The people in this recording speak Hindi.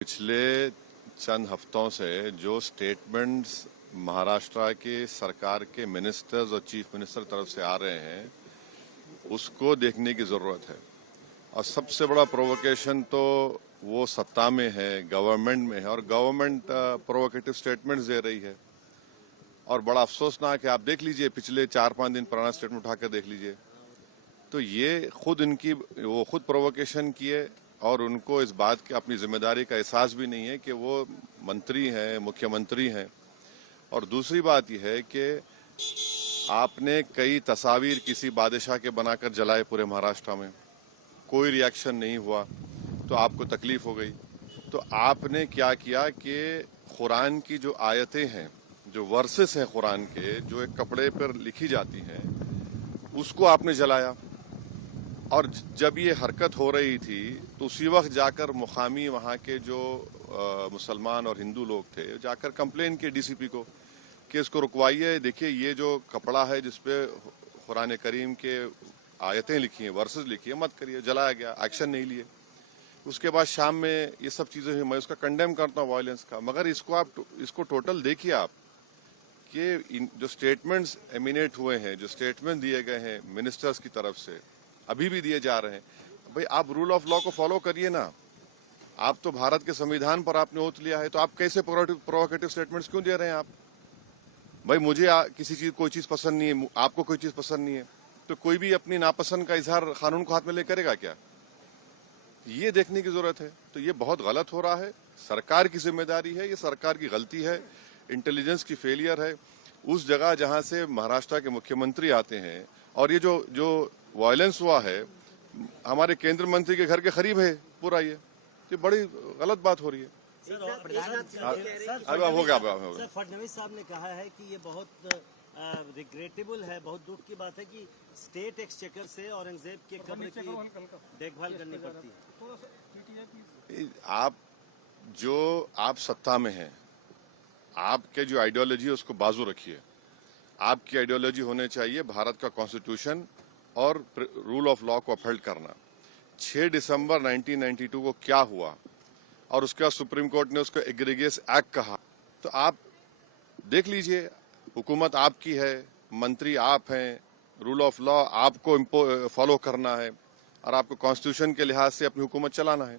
पिछले चंद हफ्तों से जो स्टेटमेंट्स महाराष्ट्र के सरकार के मिनिस्टर्स और चीफ मिनिस्टर तरफ से आ रहे हैं उसको देखने की जरूरत है। और सबसे बड़ा प्रोवोकेशन तो वो सत्ता में है, गवर्नमेंट में है, और गवर्नमेंट प्रोवोकेटिव स्टेटमेंट्स दे रही है। और बड़ा अफसोसनाक है, आप देख लीजिए पिछले 4-5 दिन पुराना स्टेटमेंट उठाकर देख लीजिए, तो ये वो खुद प्रोवोकेशन किए और उनको इस बात की अपनी जिम्मेदारी का एहसास भी नहीं है कि वो मंत्री हैं, मुख्यमंत्री हैं। और दूसरी बात यह है कि आपने कई तस्वीर किसी बादशाह के बनाकर जलाए पूरे महाराष्ट्र में, कोई रिएक्शन नहीं हुआ, तो आपको तकलीफ हो गई। तो आपने क्या किया कि कुरान की जो आयतें हैं, जो वर्सेस हैं कुरान के, जो एक कपड़े पर लिखी जाती हैं, उसको आपने जलाया। और जब ये हरकत हो रही थी तो उसी वक्त जाकर मुकामी वहाँ के जो मुसलमान और हिंदू लोग थे, जाकर कंप्लेन किए डीसीपी को कि इसको रुकवाइए। देखिए ये जो कपड़ा है जिसपे कुरान करीम के आयतें लिखी हैं, वर्सेस लिखी है, मत करिए। जलाया गया, एक्शन नहीं लिए। उसके बाद शाम में ये सब चीजें हुई। मैं उसका कंडेम करता हूँ वायलेंस का, मगर इसको टोटल देखिए आप कि जो स्टेटमेंट्स एमिनेट हुए हैं, जो स्टेटमेंट दिए गए हैं मिनिस्टर्स की तरफ से, अभी भी दिए जा रहे हैं। भाई आप रूल ऑफ लॉ को फॉलो करिए ना। आप तो भारत के संविधान पर आपने ओथ लिया है, तो आप कैसे प्रोवोकेटिव स्टेटमेंट्स क्यों दे रहे हैं आप? भाई मुझे किसी चीज कोई चीज पसंद नहीं है, आपको कोई चीज पसंद नहीं है, तो कोई भी अपनी नापसंद का इजहार कानून को हाथ में ले करेगा क्या? ये देखने की जरूरत है। तो ये बहुत गलत हो रहा है, सरकार की जिम्मेदारी है, ये सरकार की गलती है, इंटेलिजेंस की फेलियर है। उस जगह जहां से महाराष्ट्र के मुख्यमंत्री आते हैं, और ये जो वायलेंस हुआ है हमारे केंद्रीय मंत्री के घर के करीब है पूरा, ये बड़ी गलत बात हो रही है। अब हो गया। सर, फडणवीस साहब ने कहा है कि ये बहुत रिग्रेटेबल है, बहुत दुख की बात है कि स्टेट एक्सचेकर से औरंगजेब के कब्र की देखभाल करनी पड़ती है। आप सत्ता में हैं, आपके जो आइडियोलॉजी है उसको बाजू रखिए। आपकी आइडियोलॉजी होने चाहिए भारत का कॉन्स्टिट्यूशन और रूल ऑफ लॉ को अपहोल्ड करना। 6 दिसंबर 1992 को क्या हुआ, और उसके बाद सुप्रीम कोर्ट ने उसको एग्रीगियस एक्ट कहा। तो आप देख लीजिए, हुकूमत आपकी है, मंत्री आप हैं, रूल ऑफ लॉ आपको फॉलो करना है, और आपको कॉन्स्टिट्यूशन के लिहाज से अपनी हुकूमत चलाना है।